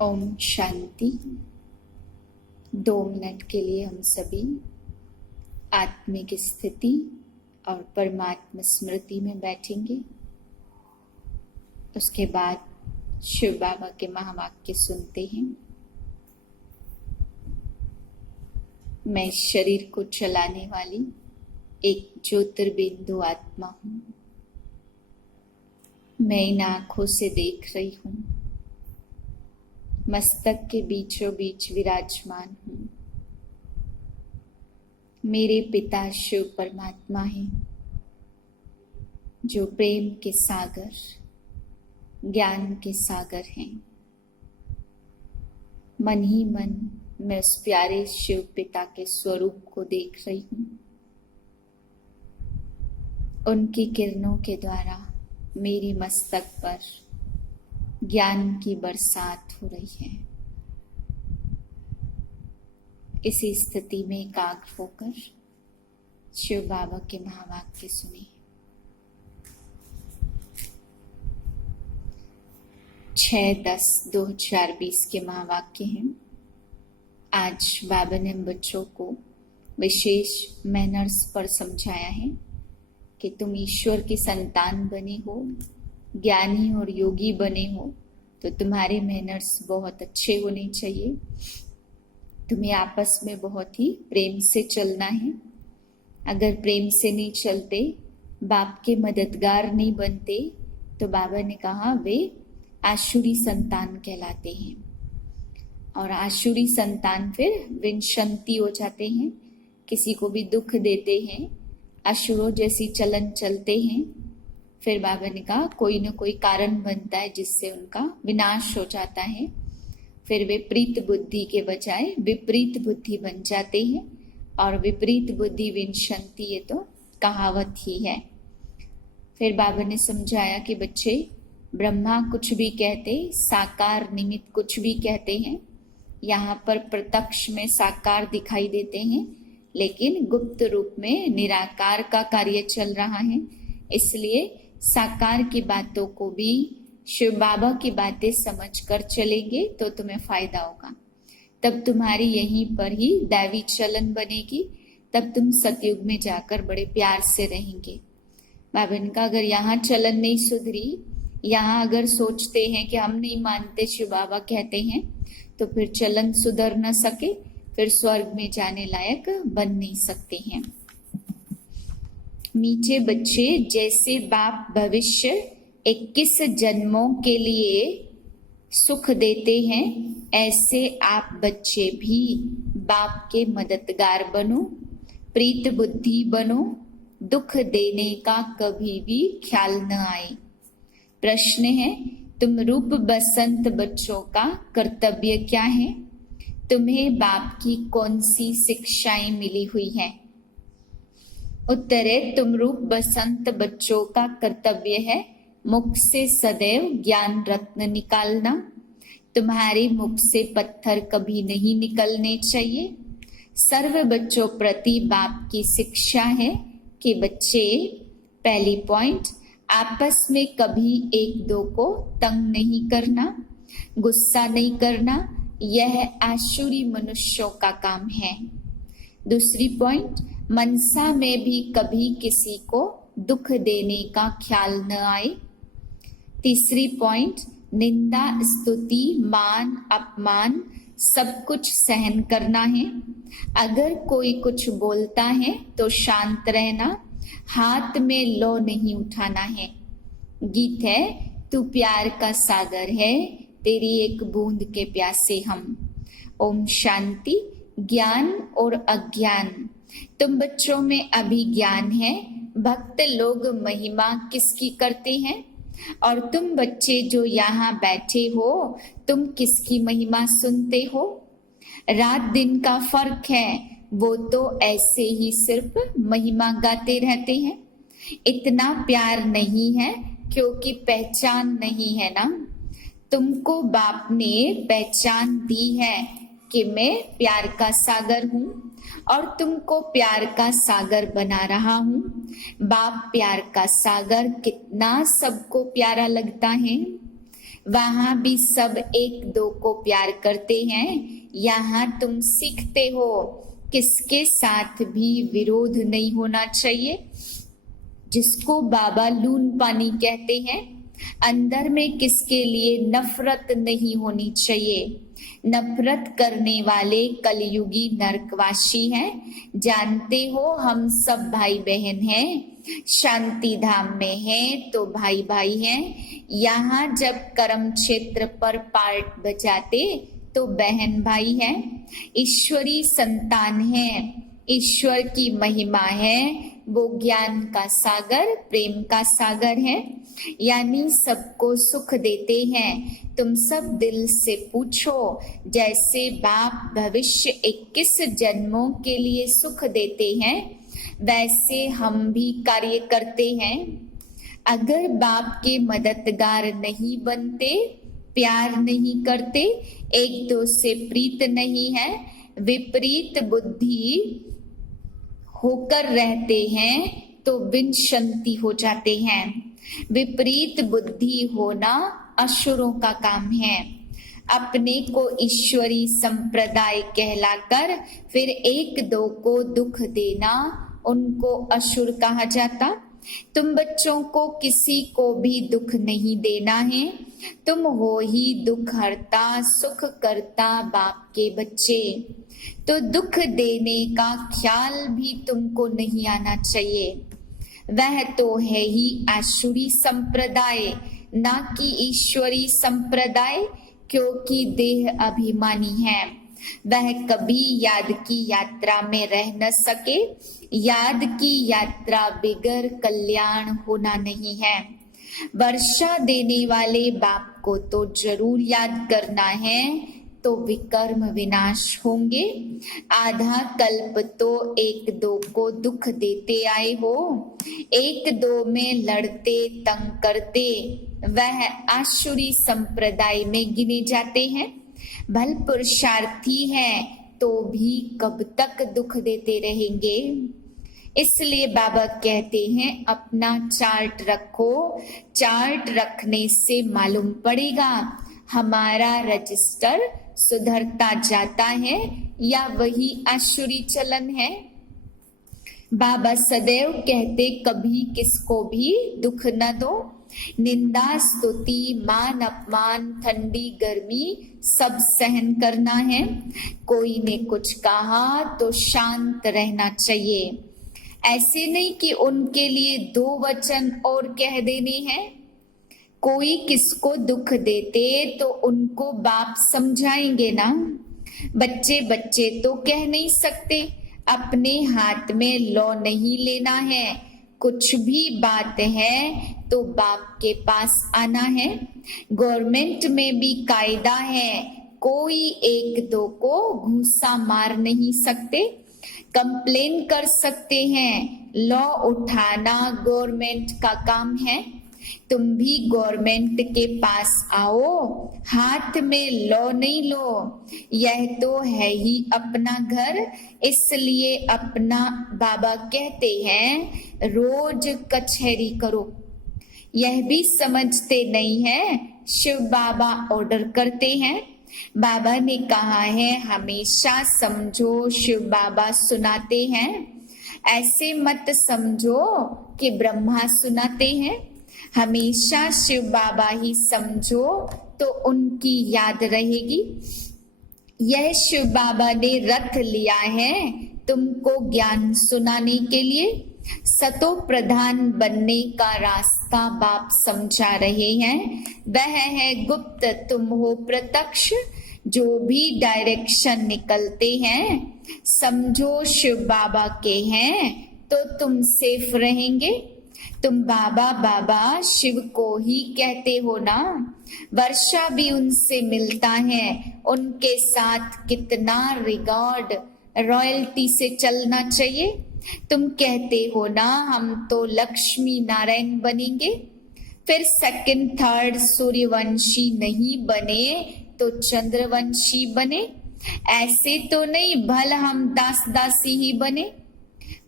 Om Shanti. 2 minute के लिए हम सभी आत्मिक स्थिति और परमात्मा स्मृति में बैठेंगे। उसके बाद शिव बाबा के महावाक्य सुनते हैं। मैं शरीर को चलाने वाली एक ज्योतिर्बिंदु आत्मा हूँ। मैं इन आँखों से देख रही हूँ। मस्तक के बीचों बीच विराजमान हूँ। मेरे पिता शिव परमात्मा हैं, जो प्रेम के सागर, ज्ञान के सागर हैं। मन ही मन मैं उस प्यारे शिव पिता के स्वरूप को देख रही हूँ। उनकी किरणों के द्वारा मेरी मस्तक पर ज्ञान की बरसात हो रही है। इसी स्थिति में एकाग्र होकर शिव बाबा के महावाक्य सुने। 6/10/2020 के महावाक्य हैं। आज बाबा ने बच्चों को विशेष मैनर्स पर समझाया है कि तुम ईश्वर की संतान बने हो, ज्ञानी और योगी बने हो, तो तुम्हारे मैनर्स बहुत अच्छे होने चाहिए। तुम्हें आपस में बहुत ही प्रेम से चलना है। अगर प्रेम से नहीं चलते, बाप के मददगार नहीं बनते, तो बाबा ने कहा वे आसुरी संतान कहलाते हैं। और आसुरी संतान फिर विंशंती हो जाते हैं, किसी को भी दुख देते हैं, असुरों जैसी चलन चलते हैं। फिर बाबा ने कहा कोई न कोई कारण बनता है जिससे उनका विनाश हो जाता है। फिर वे प्रीत बुद्धि के बजाय विपरीत बुद्धि बन जाते हैं, और विपरीत बुद्धि विंशंती, ये तो कहावत ही है। फिर बाबा ने समझाया कि बच्चे, ब्रह्मा कुछ भी कहते, साकार निमित्त कुछ भी कहते हैं। यहाँ पर प्रत्यक्ष में साकार दिखाई देते हैं, लेकिन गुप्त रूप में निराकार का कार्य चल रहा है। इसलिए साकार की बातों को भी शिव बाबा की बातें समझकर चलेंगे तो तुम्हें फायदा होगा। तब तुम्हारी यहीं पर ही दैवी चलन बनेगी। तब तुम सतयुग में जाकर बड़े प्यार से रहेंगे। बाबा ने कहा अगर यहाँ चलन नहीं सुधरी, यहाँ अगर सोचते हैं कि हम नहीं मानते, शिव बाबा कहते हैं, तो फिर चलन सुधर न सके, फिर स्वर्ग में जाने लायक बन नहीं सकते हैं। मीठे बच्चे, जैसे बाप भविष्य 21 जन्मों के लिए सुख देते हैं, ऐसे आप बच्चे भी बाप के मददगार बनो, प्रीत बुद्धि बनो, दुख देने का कभी भी ख्याल न आए। प्रश्न है, तुम रूप बसंत बच्चों का कर्तव्य क्या है? तुम्हें बाप की कौन सी शिक्षाएं मिली हुई हैं? उत्तर है, तुम रूप बसंत बच्चों का कर्तव्य है मुख से सदैव ज्ञान रत्न निकालना। तुम्हारे मुख से पत्थर कभी नहीं निकलने चाहिए। सर्व बच्चों प्रति बाप की शिक्षा है कि बच्चे, पहली पॉइंट, आपस में कभी एक दो को तंग नहीं करना, गुस्सा नहीं करना। यह आसुरी मनुष्यों का काम है। दूसरी पॉइंट, मनसा में भी कभी किसी को दुख देने का ख्याल न आए। तीसरी पॉइंट, निंदा, स्तुति, मान, अपमान सब कुछ सहन करना है। अगर कोई कुछ बोलता है तो शांत रहना, हाथ में लो नहीं उठाना है। गीत है, तू प्यार का सागर है, तेरी एक बूंद के प्यासे हम। ओम शांति। ज्ञान और अज्ञान, तुम बच्चों में अभी ज्ञान है। भक्त लोग महिमा किसकी करते हैं? और तुम बच्चे जो यहाँ बैठे हो, तुम किसकी महिमा सुनते हो? रात दिन का फर्क है, वो तो ऐसे ही सिर्फ महिमा गाते रहते हैं। इतना प्यार नहीं है क्योंकि पहचान नहीं है ना। तुमको बाप ने पहचान दी है कि मैं प्यार का सागर हूँ, और तुमको प्यार का सागर बना रहा हूँ। बाप प्यार का सागर कितना सबको प्यारा लगता है। वहां भी सब एक दो को प्यार करते हैं। यहाँ तुम सीखते हो किसके साथ भी विरोध नहीं होना चाहिए, जिसको बाबा लून पानी कहते हैं। अंदर में किसके लिए नफरत नहीं होनी चाहिए। नफरत करने वाले कलयुगी नरकवासी हैं। जानते हो हम सब भाई बहन हैं, शांति धाम में हैं तो भाई भाई हैं। यहाँ जब कर्म क्षेत्र पर पार्ट बजाते तो बहन भाई हैं। ईश्वरी संतान हैं। ईश्वर की महिमा है, वो ज्ञान का सागर, प्रेम का सागर है, यानी सबको सुख देते हैं। तुम सब दिल से पूछो, जैसे बाप भविष्य 21 जन्मों के लिए सुख देते हैं, वैसे हम भी कार्य करते हैं। अगर बाप के मददगार नहीं बनते, प्यार नहीं करते, एक दो से प्रीत नहीं है, विपरीत बुद्धि होकर रहते हैं तो विंशंति हो जाते हैं। विपरीत बुद्धि होना असुरों का काम है। अपने को ईश्वरी संप्रदाय कहलाकर फिर एक दो को दुख देना, उनको असुर कहा जाता। तुम बच्चों को किसी को भी दुख नहीं देना है। तुम हो ही दुख हरता, सुख करता बाप के बच्चे। तो दुख देने का ख्याल भी तुमको नहीं आना चाहिए। वह तो है ही आसुरी संप्रदाय, ना कि ईश्वरी संप्रदाय, क्योंकि देह अभिमानी है। वह कभी याद की यात्रा में रह न सके। याद की यात्रा बिगर कल्याण होना नहीं है। वर्षा देने वाले बाप को तो जरूर याद करना है, तो विकर्म विनाश होंगे। आधा कल्प तो एक दो को दुख देते आए हो, एक दो में लड़ते तंग करते, वह आसुरी संप्रदाय में गिने जाते हैं। भल पुरुषार्थी हैं तो भी कब तक दुख देते रहेंगे। इसलिए बाबा कहते हैं अपना चार्ट रखो। चार्ट रखने से मालूम पड़ेगा हमारा रजिस्टर सुधरता जाता है या वही आसुरी चलन है। बाबा सदैव कहते कभी किसको भी दुख न दो। निंदा स्तुति मान अपमान ठंडी गर्मी सब सहन करना है। कोई ने कुछ कहा तो शांत रहना चाहिए। ऐसे नहीं कि उनके लिए दो वचन और कह देने हैं। कोई किसको दुख देते तो उनको बाप समझाएंगे ना। बच्चे बच्चे तो कह नहीं सकते। अपने हाथ में लॉ नहीं लेना है। कुछ भी बात है तो बाप के पास आना है। गवर्नमेंट में भी कायदा है, कोई एक दो को घूंसा मार नहीं सकते। कंप्लेन कर सकते हैं, लॉ उठाना गवर्नमेंट का काम है। तुम भी गवर्नमेंट के पास आओ, हाथ में लॉ नहीं लो। यह तो है ही अपना घर, इसलिए अपना बाबा कहते हैं रोज कचहरी करो। यह भी समझते नहीं है, शिव बाबा ऑर्डर करते हैं। बाबा ने कहा है हमेशा समझो शिव बाबा सुनाते हैं। ऐसे मत समझो कि ब्रह्मा सुनाते हैं। हमेशा शिव बाबा ही समझो तो उनकी याद रहेगी। यह शिव बाबा ने रख लिया है तुमको ज्ञान सुनाने के लिए। सतो प्रधान बनने का रास्ता बाप समझा रहे हैं। वह है गुप्त, तुम हो प्रत्यक्ष। जो भी डायरेक्शन निकलते हैं समझो शिव बाबा के हैं तो तुम सेफ रहेंगे। तुम बाबा बाबा शिव को ही कहते हो ना। वर्षा भी उनसे मिलता है। उनके साथ कितना रिगार्ड, रॉयल्टी से चलना चाहिए। तुम कहते हो ना हम तो लक्ष्मी नारायण बनेंगे, फिर सेकंड थर्ड सूर्यवंशी नहीं बने तो चंद्रवंशी बने। ऐसे तो नहीं भल हम दास दासी ही बने।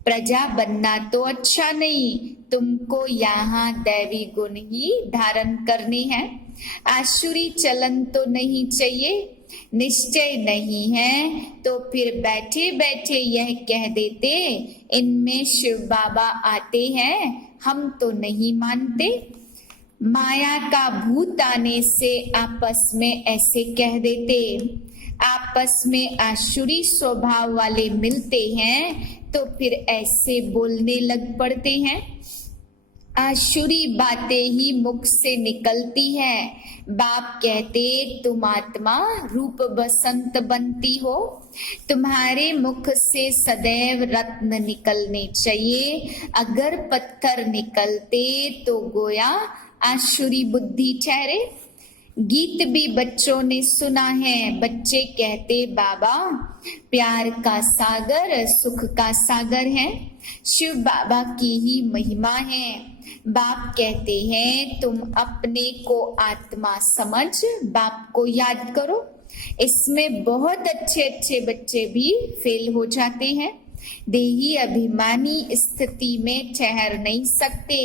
प्रजा बनना तो अच्छा नहीं, तुमको यहाँ दैवी गुण ही धारण करने हैं। आसुरी चलन तो नहीं चाहिए। निश्चय नहीं है तो फिर बैठे बैठे यह कह देते इनमें शिव बाबा आते हैं, हम तो नहीं मानते। माया का भूत आने से आपस में ऐसे कह देते। आपस में आसुरी स्वभाव वाले मिलते हैं तो फिर ऐसे बोलने लग पड़ते हैं। आसुरी बातें ही मुख से निकलती है। बाप कहते तुम आत्मा रूप बसंत बनती हो, तुम्हारे मुख से सदैव रत्न निकलने चाहिए। अगर पत्थर निकलते तो गोया आसुरी बुद्धि ठहरे। गीत भी बच्चों ने सुना है। बच्चे कहते बाबा प्यार का सागर सुख का सागर है, शिव बाबा की ही महिमा है। बाप कहते हैं तुम अपने को आत्मा समझ बाप को याद करो। इसमें बहुत अच्छे अच्छे बच्चे भी फेल हो जाते हैं। देही अभिमानी स्थिति में ठहर नहीं सकते।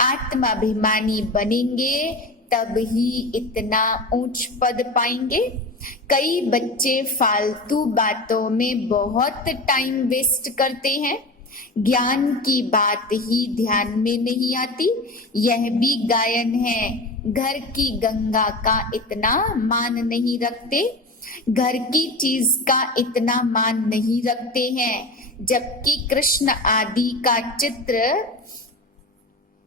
आत्माभिमानी बनेंगे तब ही इतना ऊंच पद पाएंगे। कई बच्चे फालतू बातों में बहुत टाइम वेस्ट करते हैं। ज्ञान की बात ही ध्यान में नहीं आती। यह भी गायन है। घर की गंगा का इतना मान नहीं रखते, घर की चीज का इतना मान नहीं रखते हैं, जबकि कृष्ण आदि का चित्र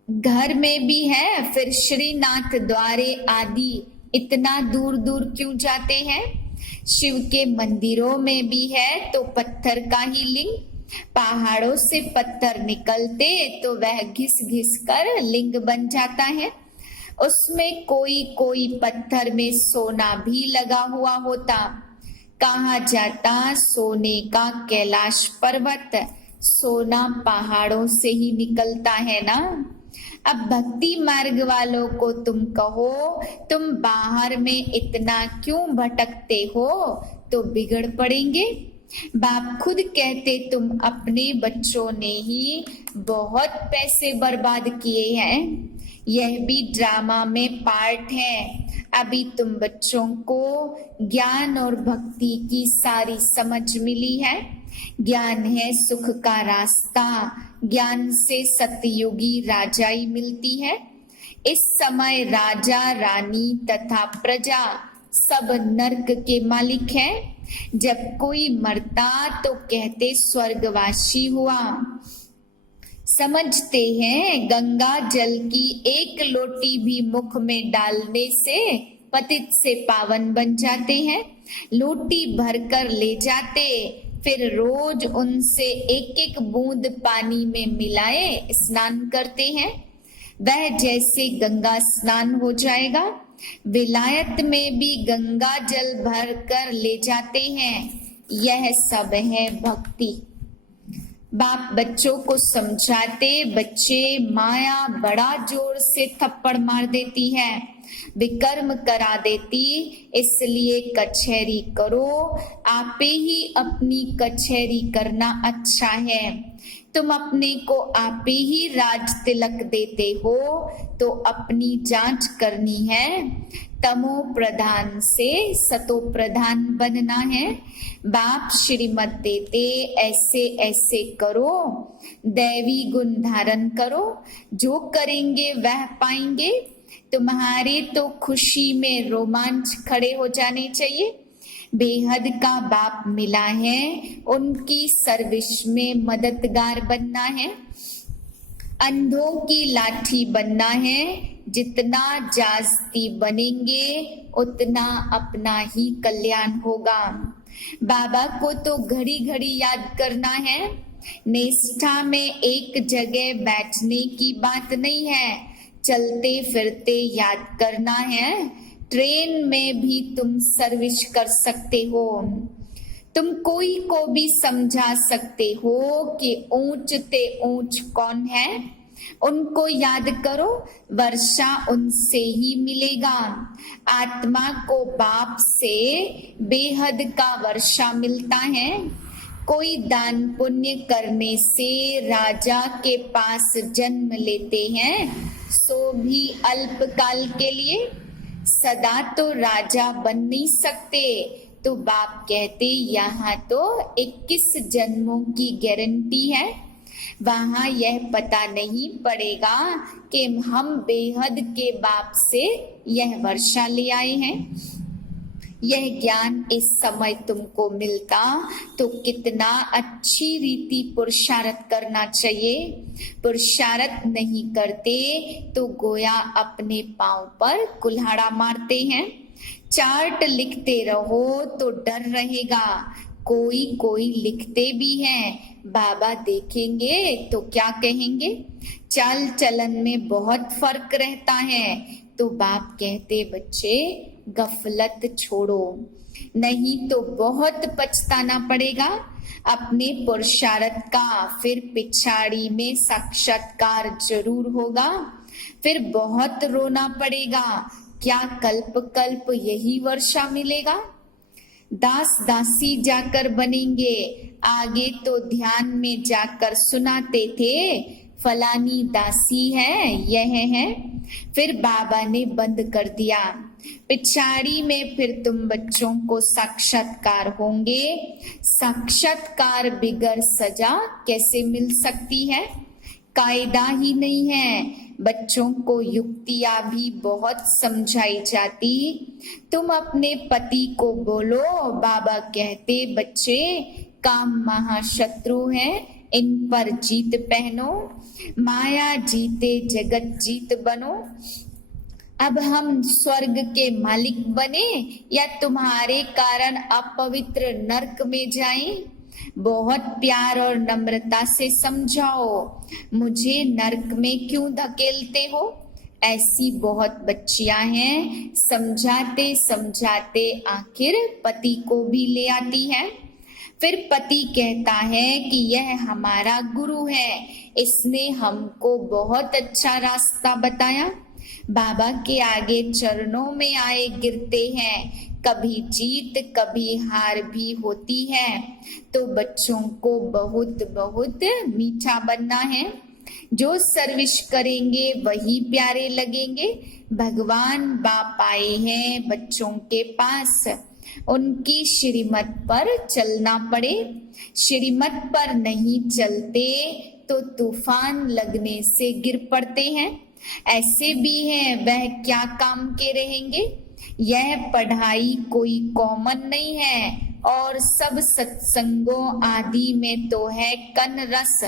घर में भी है। फिर श्रीनाथ द्वारे आदि इतना दूर दूर क्यों जाते हैं? शिव के मंदिरों में भी है तो पत्थर का ही लिंग। पहाड़ों से पत्थर निकलते तो वह घिस घिस कर लिंग बन जाता है। उसमें कोई कोई पत्थर में सोना भी लगा हुआ होता। कहा जाता सोने का कैलाश पर्वत, सोना पहाड़ों से ही निकलता है ना। अब भक्ति मार्ग वालों को तुम कहो तुम बाहर में इतना क्यों भटकते हो, तो बिगड़ पड़ेंगे। बाप खुद कहते तुम अपने बच्चों ने ही बहुत पैसे बर्बाद किए हैं। यह भी ड्रामा में पार्ट है। अभी तुम बच्चों को ज्ञान और भक्ति की सारी समझ मिली है। ज्ञान है सुख का रास्ता। ज्ञान से सतयुगी राजाई मिलती है। इस समय राजा रानी तथा प्रजा सब नरक के मालिक हैं। जब कोई मरता तो कहते स्वर्गवासी हुआ। समझते हैं गंगा जल की एक लोटी भी मुख में डालने से पतित से पावन बन जाते हैं। लोटी भरकर ले जाते, फिर रोज उनसे एक एक बूंद पानी में मिलाए स्नान करते हैं। वह जैसे गंगा स्नान हो जाएगा। विलायत में भी गंगा जल भर कर ले जाते हैं। यह सब है भक्ति। बाप बच्चों को समझाते, बच्चे माया बड़ा जोर से थप्पड़ मार देती है, विकर्म करा देती, इसलिए कचहरी करो। आपे ही अपनी कचहरी करना अच्छा है। तुम अपने को आपे ही राज तिलक देते हो तो अपनी जांच करनी है। तमो प्रधान से सतो प्रधान बनना है। बाप श्रीमत देते ऐसे ऐसे करो, दैवी गुण धारण करो, जो करेंगे वह पाएंगे। तुम्हारे तो खुशी में रोमांच खड़े हो जाने चाहिए। बेहद का बाप मिला है, उनकी सर्विस में मददगार बनना है। अंधों की लाठी बनना है। जितना जास्ती बनेंगे उतना अपना ही कल्याण होगा। बाबा को तो घड़ी घड़ी याद करना है। निष्ठा में एक जगह बैठने की बात नहीं है, चलते फिरते याद करना है। ट्रेन में भी तुम सर्विस कर सकते हो। तुम कोई को भी समझा सकते हो कि ऊंच ते ऊंच कौन है। उनको याद करो, वर्षा उनसे ही मिलेगा। आत्मा को बाप से बेहद का वर्षा मिलता है। कोई दान पुण्य करने से राजा के पास जन्म लेते हैं, सो भी अल्पकाल के लिए, सदा तो राजा बन नहीं सकते। तो बाप कहते यहाँ तो 21 जन्मों की गारंटी है, वहां यह पता नहीं पड़ेगा कि हम बेहद के बाप से यह वर्षा ले आए हैं। यह ज्ञान इस समय तुमको मिलता तो कितना अच्छी रीति पुरुषार्थ करना चाहिए। पुरुषार्थ नहीं करते तो गोया अपने पांव पर कुल्हाड़ा मारते हैं। चार्ट लिखते रहो तो डर रहेगा, कोई कोई लिखते भी हैं, बाबा देखेंगे तो क्या कहेंगे। चाल चलन में बहुत फर्क रहता है। तो बाप कहते बच्चे गफलत छोड़ो, नहीं तो बहुत पछताना पड़ेगा अपने पुरुषार्थ का। फिर पिछाड़ी में साक्षात्कार जरूर होगा, फिर बहुत रोना पड़ेगा। क्या कल्प कल्प यही वर्षा मिलेगा। दास दासी जाकर बनेंगे। आगे तो ध्यान में जाकर सुनाते थे फलानी दासी है, यह है। फिर बाबा ने बंद कर दिया। पिछाड़ी में फिर तुम बच्चों को साक्षात्कार होंगे। साक्षात्कार बिगर सजा कैसे मिल सकती है, कायदा ही नहीं है। बच्चों को युक्तियां भी बहुत समझाई जाती। तुम अपने पति को बोलो, बाबा कहते बच्चे काम महाशत्रु है, इन पर जीत पहनो, माया जीते जगत जीत बनो। अब हम स्वर्ग के मालिक बने या तुम्हारे कारण अपवित्र नरक में जाएं। बहुत प्यार और नम्रता से समझाओ, मुझे नरक में क्यों धकेलते हो। ऐसी बहुत बच्चियां हैं, समझाते समझाते आखिर पति को भी ले आती है। फिर पति कहता है कि यह हमारा गुरु है, इसने हमको बहुत अच्छा रास्ता बताया। बाबा के आगे चरणों में आए गिरते हैं। कभी जीत कभी हार भी होती है। तो बच्चों को बहुत बहुत मीठा बनना है। जो सर्विस करेंगे वही प्यारे लगेंगे। भगवान बाप आए हैं बच्चों के पास, उनकी श्रीमत पर चलना पड़े। श्रीमत पर नहीं चलते तो तूफान लगने से गिर पड़ते हैं। ऐसे भी हैं, वह क्या काम के रहेंगे। यह पढ़ाई कोई कॉमन नहीं है और सब सत्संगों आदि में तो है कन रस,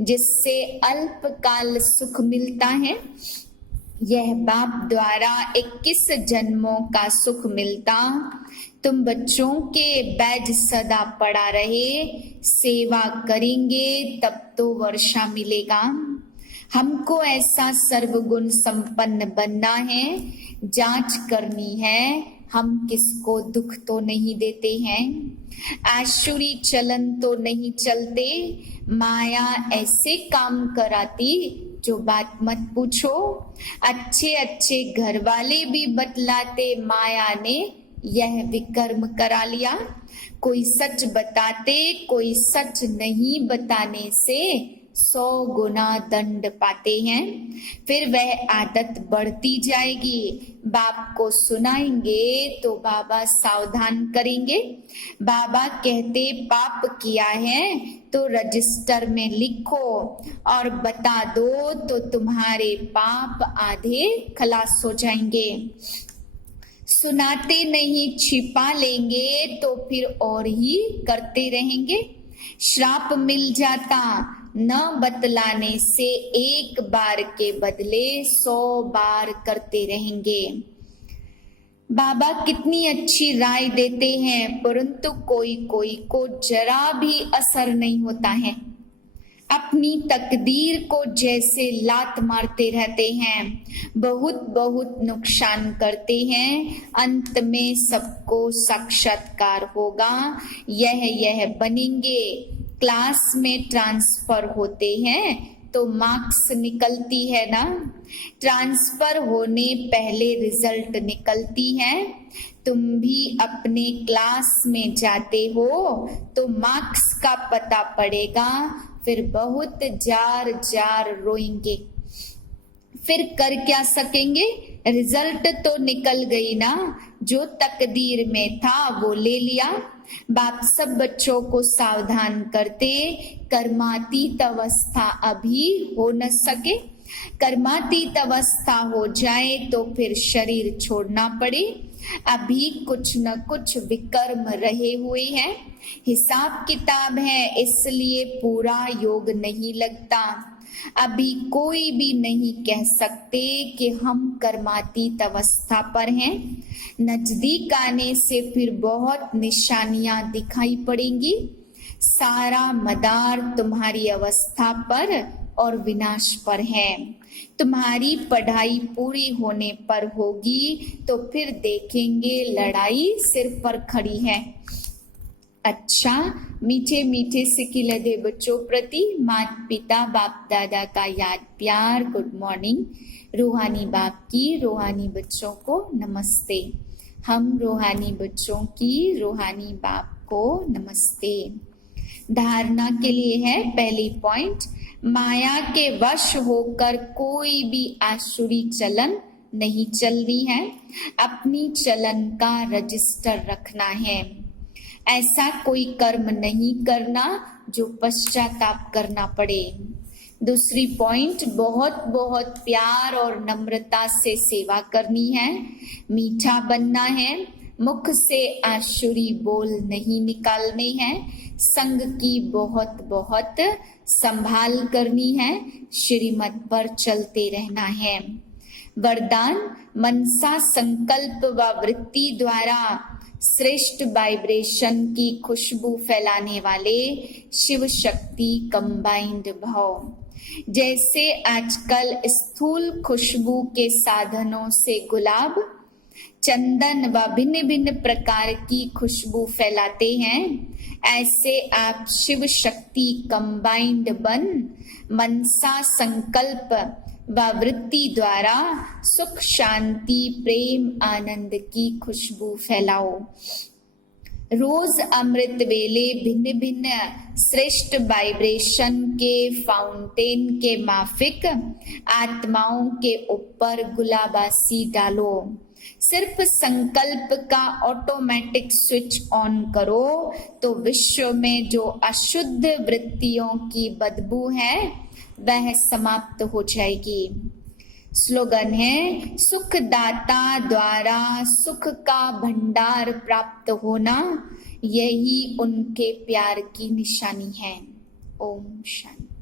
जिससे अल्पकाल सुख मिलता है। यह बाप द्वारा 21 जन्मों का सुख मिलता। तुम बच्चों के बैज सदा पड़ा रहे, सेवा करेंगे तब तो वर्षा मिलेगा। हमको ऐसा सर्वगुण संपन्न बनना है, जांच करनी है, हम किसको दुख तो नहीं देते हैं, आसुरी चलन तो नहीं चलते। माया ऐसे काम कराती जो बात मत पूछो। अच्छे अच्छे घर वाले भी बतलाते, माया ने यह विकर्म करा लिया। कोई सच बताते, कोई सच नहीं बताने से 100 गुना दंड पाते हैं। फिर वह आदत बढ़ती जाएगी। बाप को सुनाएंगे तो बाबा सावधान करेंगे। बाबा कहते पाप किया है तो रजिस्टर में लिखो और बता दो तो तुम्हारे पाप आधे खलास हो जाएंगे। सुनाते नहीं, छिपा लेंगे तो फिर और ही करते रहेंगे। श्राप मिल जाता, न बतलाने से एक बार के बदले 100 बार करते रहेंगे। बाबा कितनी अच्छी राय देते हैं, परंतु कोई कोई को जरा भी असर नहीं होता है। अपनी तकदीर को जैसे लात मारते रहते हैं, बहुत बहुत नुकसान करते हैं। अंत में सबको साक्षात्कार होगा, यह बनेंगे। क्लास में ट्रांसफर होते हैं तो मार्क्स निकलती है ना, ट्रांसफर होने पहले रिजल्ट निकलती है। तुम भी अपने क्लास में जाते हो तो मार्क्स का पता पड़ेगा, फिर बहुत जार जार रोएंगे, फिर कर क्या सकेंगे? रिजल्ट तो निकल गई ना, जो तकदीर में था वो ले लिया। बाप सब बच्चों को सावधान करते, कर्मातीत अवस्था अभी हो न सके। कर्मातीत अवस्था हो जाए तो फिर शरीर छोड़ना पड़े। अभी कुछ न कुछ विकर्म रहे हुए हैं, हिसाब किताब है, इसलिए पूरा योग नहीं लगता। अभी कोई भी नहीं कह सकते कि हम कर्मातीत अवस्था पर हैं। नजदीक आने से फिर बहुत निशानियां दिखाई पड़ेंगी। सारा मदार तुम्हारी अवस्था पर और विनाश पर है। तुम्हारी पढ़ाई पूरी होने पर होगी तो फिर देखेंगे लड़ाई सिर पर खड़ी है। अच्छा, मीठे मीठे सिक्के लदे बच्चों प्रति माता पिता बाप दादा का याद प्यार गुड मॉर्निंग। रूहानी बाप की रूहानी बच्चों को नमस्ते। हम रूहानी बच्चों की रूहानी बाप को नमस्ते। धारणा के लिए है पहली पॉइंट, माया के वश होकर कोई भी आसुरी चलन नहीं चलनी है। अपनी चलन का रजिस्टर रखना है। ऐसा कोई कर्म नहीं करना जो पश्चाताप करना पड़े। दूसरी पॉइंट, बहुत बहुत प्यार और नम्रता से सेवा करनी है। मीठा बनना है, मुख से आसुरी बोल नहीं निकालने हैं। संग की बहुत बहुत संभाल करनी है। श्रीमत पर चलते रहना है। वरदान, मनसा संकल्प व वृत्ति द्वारा श्रेष्ठ वाइब्रेशन की खुशबू फैलाने वाले शिव शक्ति कंबाइंड भाव। जैसे आजकल स्थूल खुशबू के साधनों से गुलाब, चंदन व भिन्न भिन्न प्रकार की खुशबू फैलाते हैं, ऐसे आप शिव शक्ति कंबाइंड बन मनसा संकल्प व वृत्ति द्वारा सुख शांति प्रेम आनंद की खुशबू फैलाओ। रोज अमृत वेले भिन्न भिन्न श्रेष्ठ वाइब्रेशन के फाउंटेन के माफिक आत्माओं के ऊपर गुलाबासी डालो। सिर्फ संकल्प का ऑटोमेटिक स्विच ऑन करो तो विश्व में जो अशुद्ध वृत्तियों की बदबू है वह समाप्त हो जाएगी। स्लोगन है, सुखदाता द्वारा सुख का भंडार प्राप्त होना, यही उनके प्यार की निशानी है। ओम शांति।